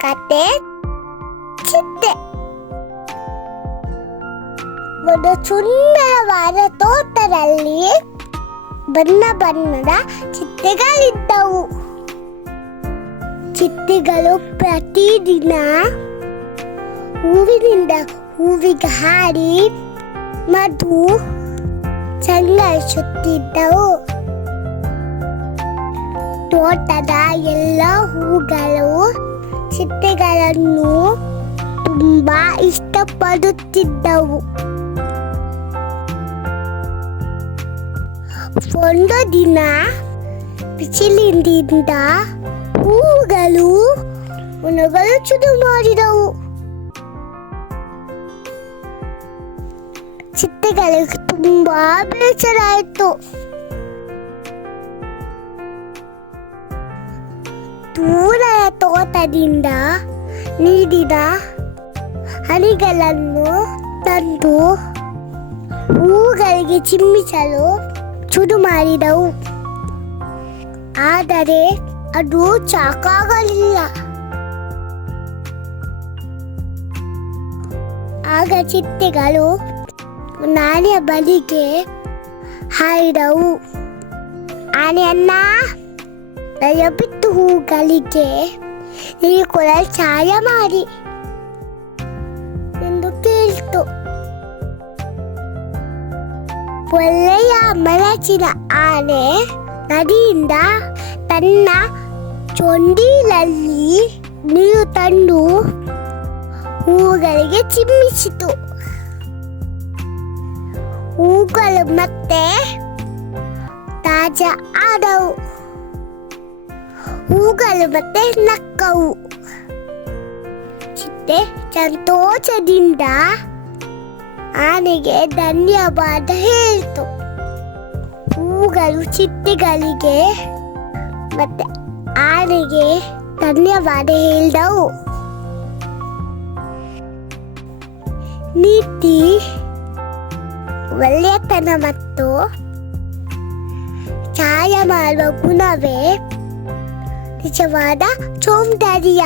ಕತೆ ಚಿಟ್ಟೆ. ಒಂದು ಸುಂದರವಾದ ತೋಟದಲ್ಲಿ ಬಣ್ಣ ಬಣ್ಣದ ಚಿಟ್ಟೆಗಳಿದ್ದವು. ಚಿಟ್ಟೆಗಳು ಪ್ರತಿದಿನ ಹೂವಿನಿಂದ ಹೂವಿಗೆ ಹಾರಿ ಮಧು ಸಂಗ್ರಹಿಸುತ್ತಿದ್ದವು. ತೋಟದ ಎಲ್ಲ ಹೂಗಳು ಚಿಟ್ಟೆಗಳನ್ನು ತುಂಬಾ ಇಷ್ಟಪಡುತ್ತಿದ್ದವು. ಒಂದು ದಿನ ಬಿಸಿಲಿನಿಂದ ಹೂಗಳು ಒಣಗಲು ಶುರು ಮಾಡಿದವು. ಚಿಟ್ಟೆಗಳಿಗೆ ತುಂಬಾ ಬೇಸರ ಆಯಿತು. ದೂರದ ತೋಟದಿಂದ ನೀರಿನ ಹನಿಗಳನ್ನು ತಂದು ಹೂಗಳಿಗೆ ಚಿಮ್ಮಿಸಲು ಶುರು ಮಾಡಿದವು. ಆದರೆ ಅದು ಸಾಕಾಗಲಿಲ್ಲ. ಆಗ ಚಿಟ್ಟೆಗಳು ಆನೆಯ ಬಳಿಗೆ ಹಾರಿದವು. ಆನೆಯನ್ನ, ದಯವಿಟ್ಟು ಹೂಗಳಿಗೆ ನೀರು ಕೊಡಲು ಸಹಾಯ ಮಾಡಿ ಎಂದು ಕೇಳಿತು. ಒಳ್ಳೆಯ ಮನಸ್ಸಿನ ಆನೆ ನದಿಯಿಂದ ತನ್ನ ಚೊಂಡಿಲಲ್ಲಿ ನೀರು ತಂದು ಹೂಗಳಿಗೆ ಚಿಮ್ಮಿಸಿತು. ಹೂಗಳು ಮತ್ತೆ ತಾಜಾ ಆದವು. ಹೂಗಳು ಮತ್ತೆ ನಕ್ಕವು. ಚಿಟ್ಟೆ ಸಂತೋಷದಿಂದ ಆನೆಗೆ ಧನ್ಯವಾದ ಹೇಳಿತು. ಹೂಗಳು ಚಿಟ್ಟೆಗಳಿಗೆ ಮತ್ತೆ ಆನೆಗೆ ಧನ್ಯವಾದ ಹೇಳಿದವು. ನೀತಿ, ಒಳ್ಳೆಯತನ ಮತ್ತು ಸಹಾಯ ಮಾಡುವ ಗುಣವೇ ನಿಜವಾದ ಸೌಂದರ್ಯ.